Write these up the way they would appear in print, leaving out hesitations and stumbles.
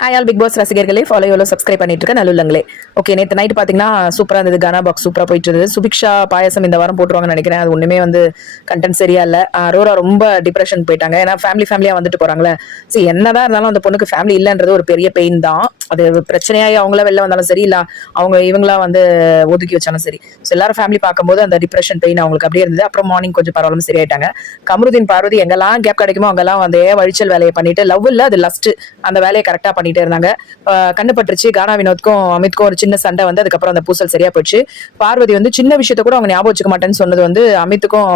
Hi all Bigg Boss ரசிகர்களே, follow எவ்வளோ subscribe பண்ணிட்டு இருக்க நல்லுள்ளங்களே. ஓகே, நேற்று நைட் பார்த்தீங்கன்னா சூப்பராக இருந்தது. கானா பாக்ஸ் சூப்பராக போயிட்டு இருந்தது. சுபிக்ஷா பாயசம் இந்த வாரம் போட்டுருவாங்கன்னு நினைக்கிறேன். அது ஒன்றுமே கண்டென்ட் சரியா இல்லை. அரோரா ரொம்ப டிப்ரெஷன் போயிட்டாங்க. ஏன்னா ஃபேமிலியாக வந்துட்டு போறாங்களே. சரி, என்னதான் இருந்தாலும் அந்த பொண்ணுக்கு ஃபேமிலி இல்லைன்றது ஒரு பெரிய பெயின் தான். அது பிரச்சனையாகி அவங்கள வெளில வந்தாலும் சரி, இல்லை அவங்க இவங்களா ஒதுக்கி வச்சாலும் சரி. ஸோ எல்லாரும் ஃபேமிலி பார்க்கும்போது அந்த டிப்ரெஷன் பெயின் அவங்களுக்கு அப்படியே இருந்தது. அப்புறம் மார்னிங் கொஞ்சம் பரவாயில்லாம சரியாயிட்டாங்க. கமருதீன் பார்வதி எங்கெல்லாம் கேப் கிடைக்குமோ அங்கெல்லாம் வழிச்சல் வேலையை பண்ணிட்டு, லவ் இல்லை அது லஸ்ட், அந்த வேலையை கரெக்டாக பண்ணிட்டே இருந்தாங்க. கண்ணு பட்டுருச்சு. கானா வினோத்க்கும் அமித்க்கும் ஒரு சின்ன சண்டை அதுக்கப்புறம் அந்த பூசல் சரியா போயிடுச்சு. பார்வதி சின்ன விஷயத்த கூட அவங்க ஞாபகம் வச்சுக்க மாட்டேன்னு சொன்னது அமித்துக்கும்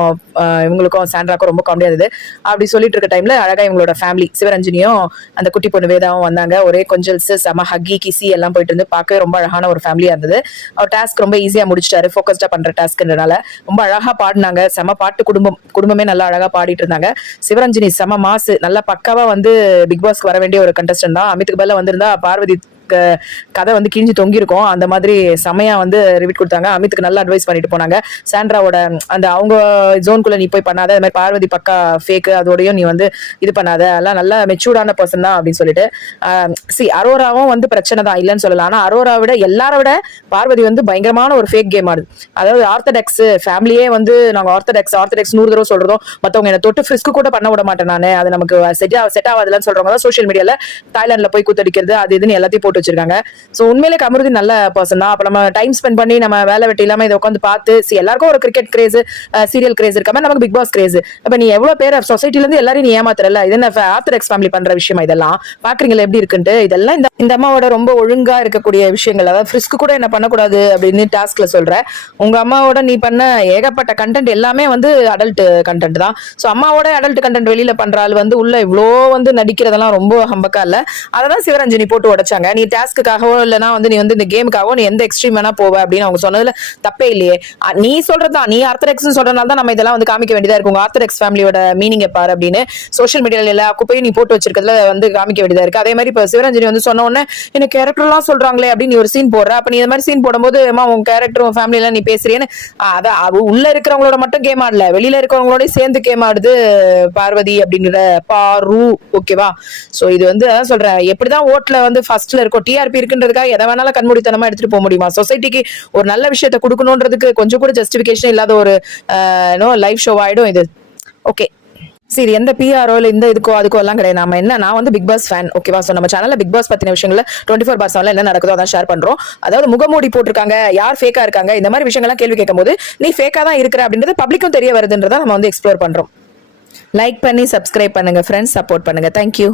இவங்களுக்கும் சாண்ட்ராக்கும் ரொம்ப காமெடியா இருந்தது. அப்படி சொல்லிட்டு இருக்க டைம்ல அழகா இவங்களோட ஃபேமிலி சிவரஞ்சனியும் அந்த குட்டி பொண்ணு வேதாவும் வந்தாங்க. ஒரே கொஞ்சல்ஸ் செம ஹக்கி கிசி எல்லாம் போயிட்டு இருந்து பார்க்கவே ரொம்ப அழகான ஒரு ஃபேமிலியா இருந்தது. அவர் டாஸ்க் ரொம்ப ஈஸியா முடிச்சிட்டாரு. ஃபோக்கஸ்டா பண்ற டாஸ்க்ன்றனால ரொம்ப அழகா பாடினாங்க. செம பாட்டு. குடும்பமே நல்லா அழகா பாடிட்டு இருந்தாங்க. சிவரஞ்சனி செம மாசு, நல்லா பக்காவா பிக் பாஸ்க்கு வர வேண்டிய ஒரு கண்டஸ்டன்ட் தான். அமித்துக்கு பதிலா வந்திருந்தா பார்வதி கதை கிழிஞ்சு தொங்கி இருக்கும். அந்த மாதிரி செமையா ரிவிட் கொடுத்தாங்க. அமித்துக்கு நல்ல அட்வைஸ் பண்ணிட்டு போனாங்க. சாண்ட்ராவோட அந்த அவங்க ஜோன்குள்ள நீ போய் பண்ணாத, அது மாதிரி பார்வதி பக்கா ஃபேக், அதோடயும் நீ இது பண்ணாத, எல்லாம் நல்ல மெச்சூர்டான பர்சன் தான் அப்படின்னு சொல்லிட்டு அரோராவும் பிரச்சனை தான் இல்லைன்னு சொல்லலாம். ஆனா அரோரா விட எல்லாரை விட பார்வதி பயங்கரமான ஒரு ஃபேக் கேம் ஆடுது. அதாவது ஆர்த்தடாக்ஸ் ஃபேமிலியே நாங்க ஆர்த்தடாக்ஸ் 100 தடவை சொல்றதும், மத்தவங்க என்ன தொட்டு ஃபிஸ்க்கு கூட பண்ண விட மாட்டேன் நானு, அது நமக்கு செட் ஆகாதுன்னு சொல்றவங்க தான் சோசியல் மீடியால தாய்லாந்துல போய் கூத்தடிக்கிறது அது இதுன்னு எல்லாத்தையும் போட்டு வச்சிருக்காங்க. சோ உண்மையிலே கமருதீன் நல்ல பர்சன் தான். அப்ப நம்ம டைம் ஸ்பெண்ட் பண்ணி நம்ம வேலை வெட்டி இல்லாம இதை உட்காந்து பார்த்து, எல்லாருக்கும் ஒரு கிரிக்கெட் கிரேஸ், சீரியல் கிரேஸ் இருக்காம நமக்கு பிக் பாஸ் கிரேஸ். அப்ப நீ எவ்வளவு பேர் சொசைட்டில இருந்து எல்லாரையும் நீ ஏமாத்துறல, இது என்ன ஆர்த்தடாக்ஸ் ஃபேமிலி பண்ற விஷயம்? இதெல்லாம் பாக்குறீங்களா எப்படி இருக்குன்ட்டு? இதெல்லாம் இந்த அம்மாவோட ரொம்ப ஒழுங்கா இருக்கக்கூடிய விஷயங்கள். அதாவது ஃப்ரிஸ்க்கு கூட என்ன பண்ணக்கூடாது அப்படின்னு டாஸ்க்ல சொல்றேன். உங்க அம்மாவோட நீ பண்ண ஏகப்பட்ட கண்டென்ட் எல்லாமே அடல்ட் கண்டென்ட் தான். சோ அம்மாவோட அடல்ட் கண்டென்ட் வெளியில பண்றாள் உள்ள இவ்வளோ நடிக்கிறதெல்லாம் ரொம்ப ஹம்பக்கா இல்ல. அததான் சிவரஞ்சனி போட்டு உடைச்சாங்க. நீ டாஸ்க்குக்காகவோ இல்லைன்னா நீ இந்த கேமுக்காகவோ நீ எந்த எக்ஸ்ட்ரீம் வேணா போவ அப்படின்னு அவங்க சொன்னதுல தப்பே இல்லையே. நீ சொல்றதுதான், நீ ஆர்த்தடாக்ஸ் சொல்றதுனால தான் நம்ம இதெல்லாம் காமிக்க வேண்டியதா இருக்கு. உங்க ஆர்த்தடாக்ஸ் ஃபேமிலியோட மீனிங் பாரு அப்படின்னு சோஷியல் மீடியால எல்லா குப்பையும் நீ போட்டு வச்சிருக்கிறதுல காமிக்க வேண்டியதா இருக்கு. அதே மாதிரி இப்ப சிவரஞ்சனி சொன்ன உடனே என்ன கேரக்டர் எல்லாம் சொல்றாங்களே அப்படின்னு ஒரு சீன் போடுற. அப்ப நீ இந்த மாதிரி சீன் போடும்போது உன் கேரக்டர் உன் ஃபேமிலி எல்லாம் நீ பேசுறேன்னு அதான் உள்ள இருக்கிறவங்களோட மட்டும் கேம் ஆடல, வெளியில இருக்கிறவங்களோட சேர்ந்து கேம் ஆடுது பார்வதி அப்படிங்கிற பாரு. ஓகேவா? சோ இது அதான் சொல்றேன், எப்படிதான் ஓட்ல ஃபர்ஸ்ட்ல இருக்கும் டிஆர்பி இருக்குன்றதுக்காக எதை வேணாலும் கண்மூடித்தனமா எடுத்துட்டு போக முடியுமா? சொசைட்டிக்கு ஒரு நல்ல விஷயத்த கொடுக்கணும்ன்றதுக்கு கொஞ்சம் கூட ஜஸ்டிபிகேஷன் இல்லாத ஒரு லைவ் ஷோ ஆயிடும் இது. ஓகே, சரி, எந்த பிஆரோ இல்ல இந்த இதுக்கோ அதுக்கோ எல்லாம் கிடையாது. நம்ம நான் பிக் பாஸ் ஃபேன். ஓகேவா? சோ நம்ம சேனல்ல பிக் பாஸ் பத்தின விஷயங்கள 24/7 என்ன நடக்குதோ அதான் ஷேர் பண்றோம். அதாவது முகமூடி போட்டிருக்காங்க, யார் ஃபேக்கா இருக்காங்க, இந்த மாதிரி விஷயங்கள்லாம் கேள்வி கேட்கும் போது நீ ஃபேக்கா தான் இருக்கிற அப்படின்றது பப்ளிக்கும் தெரிய வருதுன்றதை நம்ம எக்ஸ்ப்ளோர் பண்றோம். லைக் பண்ணி சப்ஸ்கிரைப் பண்ணுங்க ஃப்ரெண்ட்ஸ், சப்போர்ட் பண்ணுங்க. தேங்க்யூ.